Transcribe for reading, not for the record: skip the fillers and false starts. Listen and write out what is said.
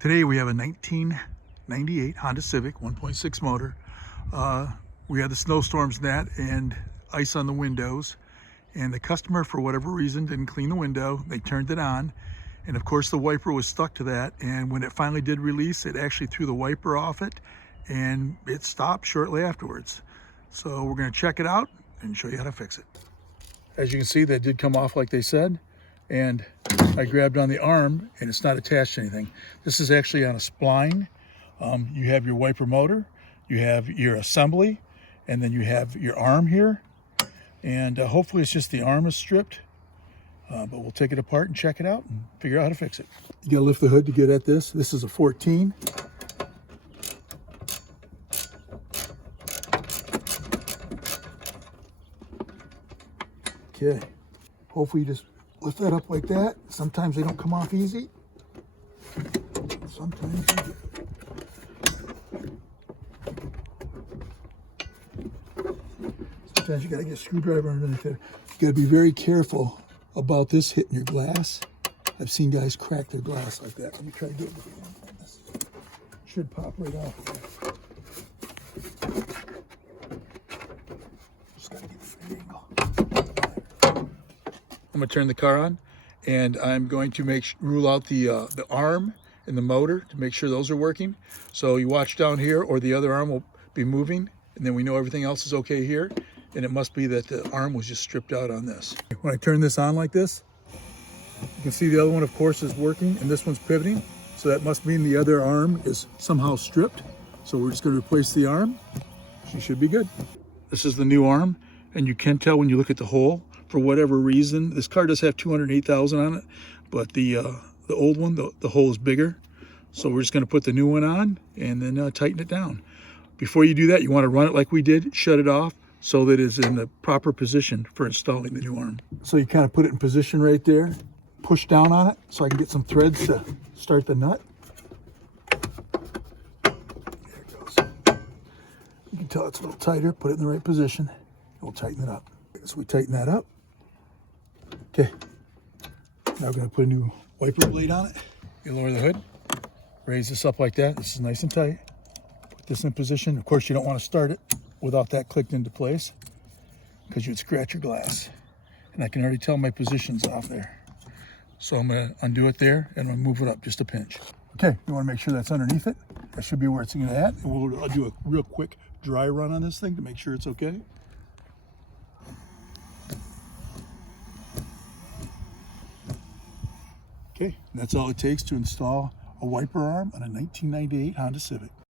Today we have a 1998 Honda Civic 1.6 motor. We had the snowstorms and that and ice on the windows, and the customer, for whatever reason, didn't clean the window. They turned it on, and of course the wiper was stuck to that, and when it finally did release, it actually threw the wiper off it and it stopped shortly afterwards. So we're going to check it out and show you how to fix it. As you can see, that did come off like they said, and I grabbed on the arm and it's not attached to anything. This is actually on a spline. You have your wiper motor, you have your assembly, and then you have your arm here. And hopefully it's just the arm is stripped, but we'll take it apart and check it out and figure out how to fix it. You gotta lift the hood to get at this. This is a 14. Okay, hopefully you just lift that up like that. Sometimes they don't come off easy. Sometimes they do. Sometimes you gotta get a screwdriver underneath there. You gotta be very careful about this hitting your glass. I've seen guys crack their glass like that. Let me try to do it with this. Should pop right off. Just gotta get the angle. I'm gonna turn the car on, and I'm going to rule out the arm and the motor to make sure those are working. So you watch down here, or the other arm will be moving, and then we know everything else is okay here. And it must be that the arm was just stripped out on this. When I turn this on like this, you can see the other one, of course, is working, and this one's pivoting. So that must mean the other arm is somehow stripped. So we're just gonna replace the arm. She should be good. This is the new arm, and you can tell when you look at the hole, for whatever reason, this car does have 208,000 on it, but the old one, the hole is bigger. So we're just gonna put the new one on and then tighten it down. Before you do that, you wanna run it like we did, shut it off, so that it's in the proper position for installing the new arm. So you kind of put it in position right there, push down on it so I can get some threads to start the nut. There it goes. You can tell it's a little tighter, put it in the right position, and we'll tighten it up. So we tighten that up. Okay, now we're gonna put a new wiper blade on it. You lower the hood, raise this up like that. This is nice and tight. Put this in position. Of course, you don't want to start it without that clicked into place, because you'd scratch your glass. And I can already tell my position's off there. So I'm gonna undo it there, and I'm gonna move it up just a pinch. Okay, you wanna make sure that's underneath it. That should be where it's gonna at. And I'll do a real quick dry run on this thing to make sure it's okay. Okay, and that's all it takes to install a wiper arm on a 1998 Honda Civic.